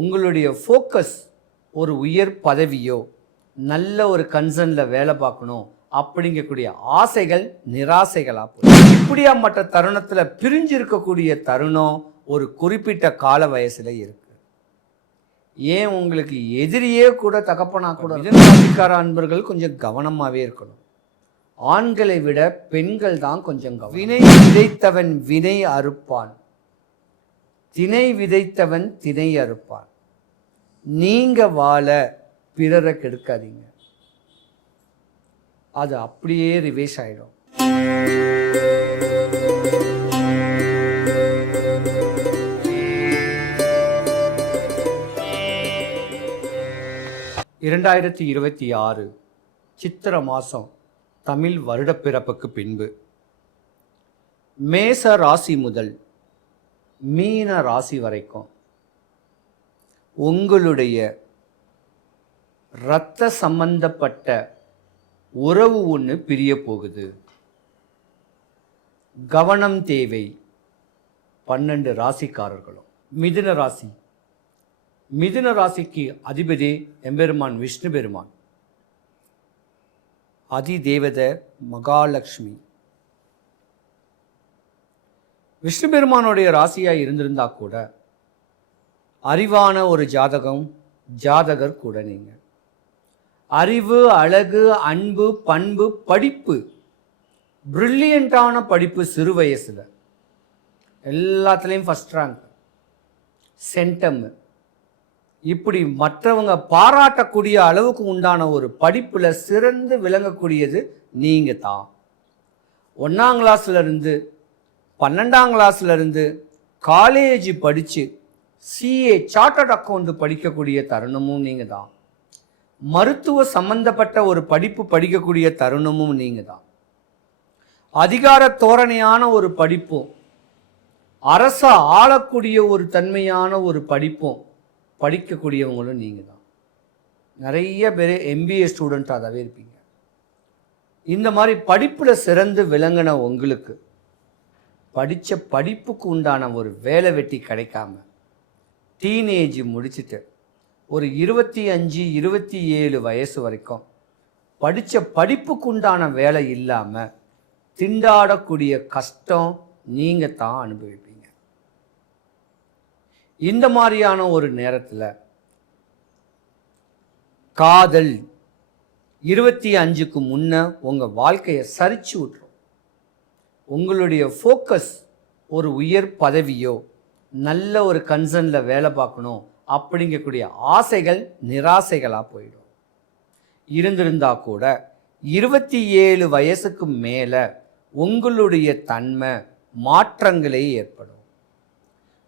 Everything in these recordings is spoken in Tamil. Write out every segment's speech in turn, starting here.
உங்களுடைய ஃபோக்கஸ் ஒரு உயர் பதவியோ நல்ல ஒரு கன்சர்னில் வேலை பார்க்கணும் அப்படிங்கக்கூடிய ஆசைகள் நிராசைகளாக போகும். இப்படியா மற்ற தருணத்தில் பிரிஞ்சு இருக்கக்கூடிய தருணம் ஒரு குறிப்பிட்ட கால வயசில் இருக்கு. ஏன் உங்களுக்கு எதிரியே கூட தகப்பனா கூட மிதுனராசிக்கார அன்பர்கள் கொஞ்சம் கவனமாகவே இருக்கணும். ஆண்களை விட பெண்கள் தான் கொஞ்சம் வினை விதைத்தவன் வினை அறுப்பான், திணை விதைத்தவன் திணை அறுப்பான். நீங்க வாழ பிறரை கெடுக்காதீங்க, அது அப்படியே ரிவேஸ் ஆயிடும். (2026) சித்திர மாதம் தமிழ் வருடப்பிறப்புக்கு பின்பு மேச ராசி முதல் மீன ராசி வரைக்கும் உங்களுடைய இரத்த சம்பந்தப்பட்ட உறவு ஒன்று பிரிய போகுது. கவனம் தேவை 12 ராசிக்காரர்களும். மிதுன ராசி, மிதுன ராசிக்கு அதிபதி எம்பெருமான் விஷ்ணு பெருமான், அதிதேவத மகாலட்சுமி. விஷ்ணு பெருமானுடைய ராசியாக இருந்திருந்தா கூட அறிவான ஒரு ஜாதகர் கூட. நீங்கள் அறிவு, அழகு, அன்பு, பண்பு, படிப்பு, பிரில்லியண்டான படிப்பு, சிறு வயசில் எல்லாத்துலேயும் ஃபஸ்ட் ரேங்க், சென்டம், இப்படி மற்றவங்க பாராட்டக்கூடிய அளவுக்கு உண்டான ஒரு படிப்பில் சிறந்து விளங்கக்கூடியது நீங்கள் தான். 1ஆம் கிளாஸ்லேருந்து 12ஆம் கிளாஸ்லேருந்து காலேஜ் படித்து CA சார்ட்டர்ட் அக்கௌண்ட் படிக்கக்கூடிய தருணமும் நீங்கள் தான். மருத்துவ சம்பந்தப்பட்ட ஒரு படிப்பு படிக்கக்கூடிய தருணமும் நீங்கள் தான். அதிகார தோரணையான ஒரு படிப்பும், அரச ஆளக்கூடிய ஒரு தன்மையான ஒரு படிப்பும் படிக்கக்கூடியவங்களும் நீங்கள் தான். நிறைய பேர் MBA ஸ்டூடெண்ட்டாக அதாவே இருப்பீங்க. இந்த மாதிரி படிப்பில் சிறந்து விளங்கின உங்களுக்கு படித்த படிப்புக்கு உண்டான ஒரு வேலை வெட்டி கிடைக்காம டீனேஜ் முடிச்சுட்டு ஒரு 25-27 வயசு வரைக்கும் படித்த படிப்புக்கு உண்டான வேலை இல்லாமல் திண்டாடக்கூடிய கஷ்டம் நீங்கள் தான் அனுபவிப்பீங்க. இந்த மாதிரியான ஒரு நேரத்தில் காதல் 25க்கு முன்ன உங்கள் வாழ்க்கையை சரிச்சு விட்டுரும். உங்களுடைய ஃபோக்கஸ் ஒரு உயர் பதவியோ நல்ல ஒரு கன்சர்னில் வேலை பார்க்கணும் அப்படிங்கக்கூடிய ஆசைகள் நிராசைகளாக போயிடும். இருந்திருந்தா கூட 27 வயசுக்கு மேலே உங்களுடைய தன்மை மாற்றங்களே ஏற்படும்.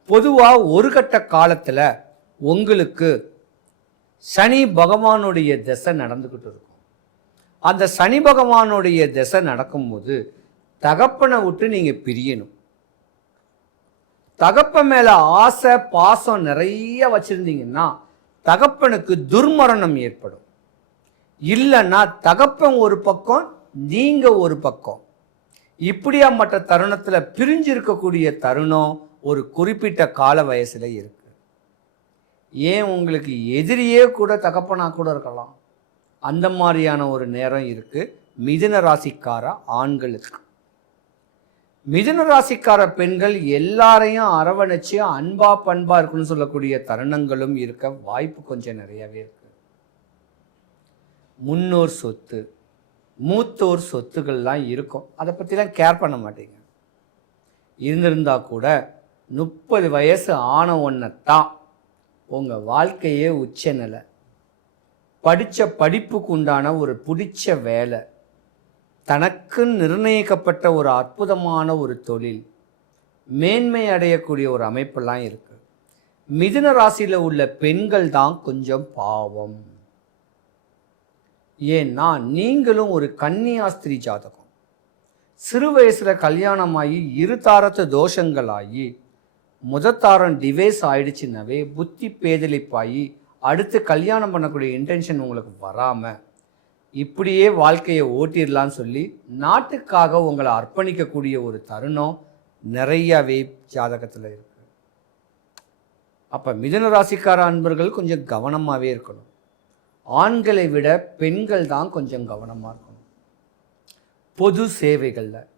பொதுவாக ஒரு கட்ட காலத்தில் உங்களுக்கு சனி பகவானுடைய திசை நடந்துக்கிட்டு இருக்கும். அந்த சனி பகவானுடைய திசை நடக்கும்போது தகப்பனை விட்டு நீங்கள் பிரியணும். தகப்பன் மேலே ஆசை பாசம் நிறைய வச்சுருந்தீங்கன்னா தகப்பனுக்கு துர்மரணம் ஏற்படும். இல்லைன்னா தகப்பன் ஒரு பக்கம், நீங்கள் ஒரு பக்கம். இப்படியா மற்ற தருணத்தில் பிரிஞ்சு இருக்கக்கூடிய தருணம் ஒரு குறிப்பிட்ட கால வயசில் இருக்கு. ஏன் உங்களுக்கு எதிரியே கூட தகப்பனா கூட இருக்கலாம். அந்த மாதிரியான ஒரு நேரம் இருக்குது மிதுன ராசிக்கார ஆண்களுக்கு. மிதுன ராசிக்கார பெண்கள் எல்லாரையும் அரவணைச்சு அன்பா பண்பா இருக்குன்னு சொல்லக்கூடிய தருணங்களும் இருக்க வாய்ப்பு கொஞ்சம் நிறையவே இருக்கு. முன்னோர் சொத்து, மூத்தோர் சொத்துக்கள்லாம் இருக்கும், அதை பற்றிலாம் கேர் பண்ண மாட்டீங்க. இருந்திருந்தா கூட 30 வயசு ஆன ஒன்றைத்தான் உங்கள் வாழ்க்கையே உச்ச நிலை. படித்த படிப்புக்கு உண்டான ஒரு பிடிச்ச வேலை, தனக்கு நிர்ணயிக்கப்பட்ட ஒரு அற்புதமான ஒரு தொழில், மேன்மை அடையக்கூடிய ஒரு அமைப்பெல்லாம் இருக்குது. மிதுன ராசியில் உள்ள பெண்கள் தான் கொஞ்சம் பாவம். ஏன்னா நீங்களும் ஒரு கன்னியாஸ்திரி ஜாதகம். சிறு வயசில் கல்யாணமாகி 2 தாரத்து தோஷங்களாகி முதத்தாரம் டிவைஸ் ஆயிடுச்சுன்னாவே புத்தி பேதலிப்பாகி அடுத்து கல்யாணம் பண்ணக்கூடிய இன்டென்ஷன் உங்களுக்கு வராமல் இப்படியே வாழ்க்கையை ஓட்டிடலான்னு சொல்லி நாட்டுக்காக உங்களை அர்ப்பணிக்கக்கூடிய ஒரு தருணம் நிறையவே ஜாதகத்தில் இருக்குது. அப்போ மிதுன ராசிக்கார அன்பர்கள் கொஞ்சம் கவனமாகவே இருக்கணும். ஆண்களை விட பெண்கள் தான் கொஞ்சம் கவனமாக இருக்கணும். பொது சேவைகளில்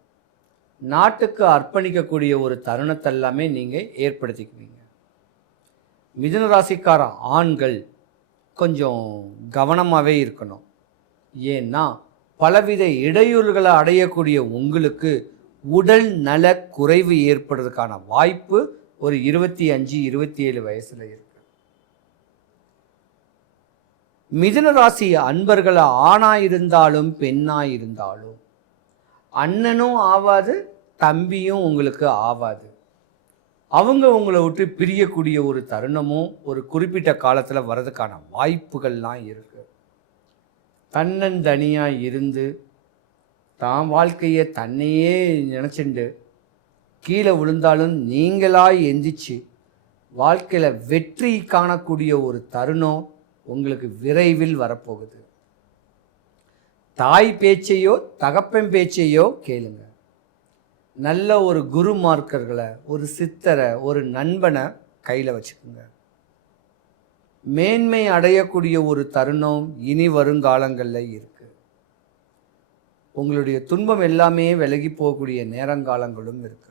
நாட்டுக்கு அர்ப்பணிக்கக்கூடிய ஒரு தருணத்தை எல்லாமே நீங்கள் ஏற்படுத்திக்குவீங்க. மிதுன ராசிக்கார ஆண்கள் கொஞ்சம் கவனமாகவே இருக்கணும். ஏன்னா பலவித இடையூறுகளை அடையக்கூடிய உங்களுக்கு உடல் நல குறைவு ஏற்படுறதுக்கான வாய்ப்பு ஒரு 25-27 வயசுல இருக்கு. மிதுன ராசி அன்பர்கள் ஆணாயிருந்தாலும் பெண்ணாயிருந்தாலும் அண்ணனும் ஆவாது, தம்பியும் உங்களுக்கு ஆவாது. அவங்க உங்களை விட்டு பிரியக்கூடிய ஒரு தருணமும் ஒரு குறிப்பிட்ட காலத்தில் வர்றதுக்கான வாய்ப்புகள்லாம் இருக்கு. தன்னந்தனியாக இருந்து தான் வாழ்க்கையை தன்னையே நினச்சிண்டு கீழே விழுந்தாலும் நீங்களாக எந்திரிச்சு வாழ்க்கையில் வெற்றி காணக்கூடிய ஒரு தருணம் உங்களுக்கு விரைவில் வரப்போகுது. தாய் பேச்சையோ தகப்பன் பேச்சையோ கேளுங்க. நல்ல ஒரு குருமார்க்கர்களை, ஒரு சித்தரை, ஒரு நண்பனை கையில் வச்சுக்கோங்க. மேன்மை அடையக்கூடிய ஒரு தருணம் இனி வருங்காலங்களில் இருக்கு. உங்களுடைய துன்பம் எல்லாமே விலகி போகக்கூடிய நேரங்காலங்களும் இருக்கு.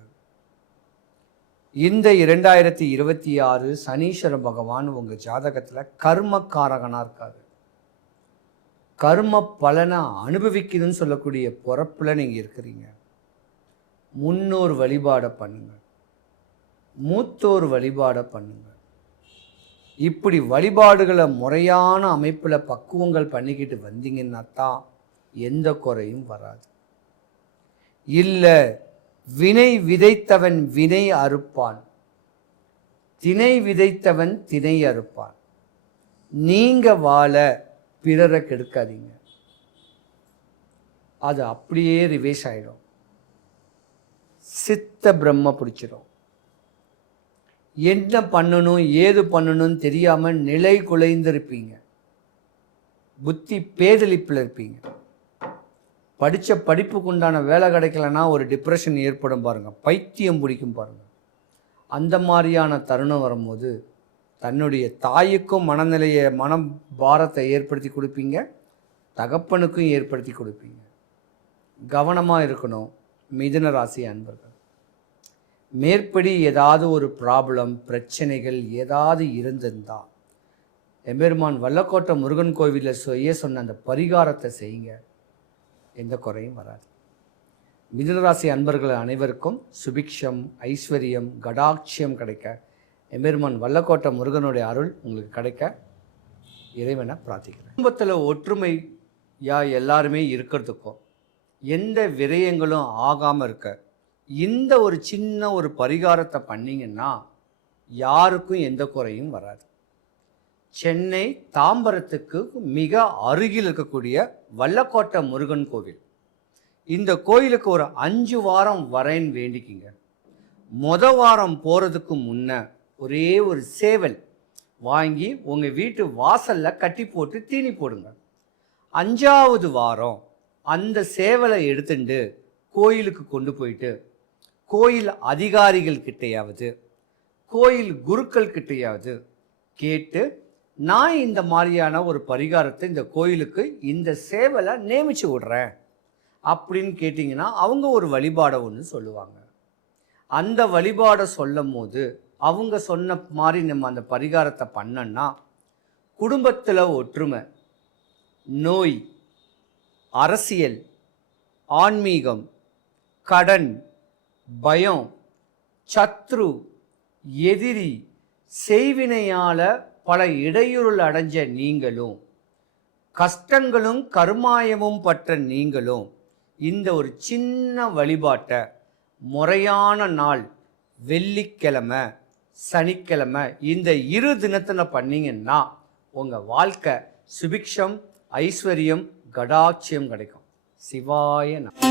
இந்த 2026 சனீஸ்வர பகவான் உங்கள் ஜாதகத்தில் கர்மக்காரகனாக இருக்காது. கர்ம பலனை அனுபவிக்கணும்னு சொல்லக்கூடிய பொறப்பில் நீங்கள் இருக்கிறீங்க. முன்னோர் வழிபாடை பண்ணுங்க, மூத்தோர் வழிபாடை பண்ணுங்க. இப்படி வழிபாடுகளை முறையான அமைப்பில் பக்குவங்கள் பண்ணிக்கிட்டு வந்தீங்கன்னா தான் எந்த குறையும் வராது. இல்லை வினை விதைத்தவன் வினை அறுப்பான், திணை விதைத்தவன் திணை அறுப்பான். நீங்கள் வாழ பிறரை கெடுக்காதீங்க. அது அப்படியே ரிவேஸ் ஆகிடும். சித்த பிரம்ம பிடிச்சிடும். என்ன பண்ணணும் ஏது பண்ணணும்னு தெரியாமல் நிலை குலைந்திருப்பீங்க. புத்தி பேதலிப்பில் இருப்பீங்க. படித்த படிப்புக்கு உண்டான வேலை கிடைக்கலன்னா ஒரு டிப்ரெஷன் ஏற்படும் பாருங்கள், பைத்தியம் பிடிக்கும் பாருங்கள். அந்த மாதிரியான தருணம் வரும்போது தன்னுடைய தாய்க்கும் மனம் பாரத்தை ஏற்படுத்தி கொடுப்பீங்க, தகப்பனுக்கும் ஏற்படுத்தி கொடுப்பீங்க. கவனமாக இருக்கணும் மிதுன ராசி அன்பர்கள். மேற்படி ஏதாவது ஒரு ப்ராப்ளம் பிரச்சனைகள் ஏதாவது இருந்திருந்தால் எம்பெருமான் வல்லக்கோட்டை முருகன் கோவிலில் சொன்ன அந்த பரிகாரத்தை செய்யுங்க, எந்த குறையும் வராது. மிதுன ராசி அன்பர்கள் அனைவருக்கும் சுபிக்ஷம், ஐஸ்வர்யம், கடாட்சியம் கிடைக்க எம்பெருமான் வல்லக்கோட்டை முருகனுடைய அருள் உங்களுக்கு கிடைக்க இறைவனை பிரார்த்திக்கிறேன். குடும்பத்தில் ஒற்றுமையா எல்லாருமே இருக்கிறதுக்கும் எந்த விரயங்களும் ஆகாமல் இருக்க இந்த ஒரு சின்ன ஒரு பரிகாரத்தை பண்ணிங்கன்னா யாருக்கும் எந்த குறையும் வராது. சென்னை தாம்பரத்துக்கு மிக அருகில் இருக்கக்கூடிய வல்லக்கோட்டை முருகன் கோவில். இந்த கோயிலுக்கு ஒரு 5 வாரம் வரேன்னு வேண்டிக்கிங்க. வாரம் போகிறதுக்கு முன்ன ஒரே ஒரு சேவல் வாங்கி உங்கள் வீட்டு வாசலில் கட்டி போட்டு தீனி போடுங்க. 5ஆவது வாரம் அந்த சேவலை எடுத்துட்டு கோயிலுக்கு கொண்டு போயிட்டு கோயில் அதிகாரிகள் கிட்டையாவது கோயில் குருக்கள் கிட்டையாவது கேட்டு, நான் இந்த மாதிரியான ஒரு பரிகாரத்தை இந்த கோயிலுக்கு இந்த சேவலை நியமிச்சு விடுறேன் அப்படின்னு கேட்டிங்கன்னா அவங்க ஒரு வழிபாடை ஒன்று சொல்லுவாங்க. அந்த வழிபாடை சொல்லும் போது அவங்க சொன்ன மாதிரி நம்ம அந்த பரிகாரத்தை பண்ணோன்னா குடும்பத்தில் ஒற்றுமை, நோய், அரசியல், ஆன்மீகம், கடன், பயம், சத்ரு, எதிரி, செய்வினையால் பல இடையூறுகள் அடைஞ்ச நீங்களும் கஷ்டங்களும் கருமாயமும் பற்ற நீங்களும் இந்த ஒரு சின்ன வழிபாட்டை முறையான நாள் வெள்ளிக்கிழமை, சனிக்கிழமை இந்த 2 தினத்தில் பண்ணிங்கன்னா உங்கள் வாழ்க்கை சுபிக்ஷம், ஐஸ்வர்யம், கடாட்சியம் கிடைக்கும். சிவாய நமः.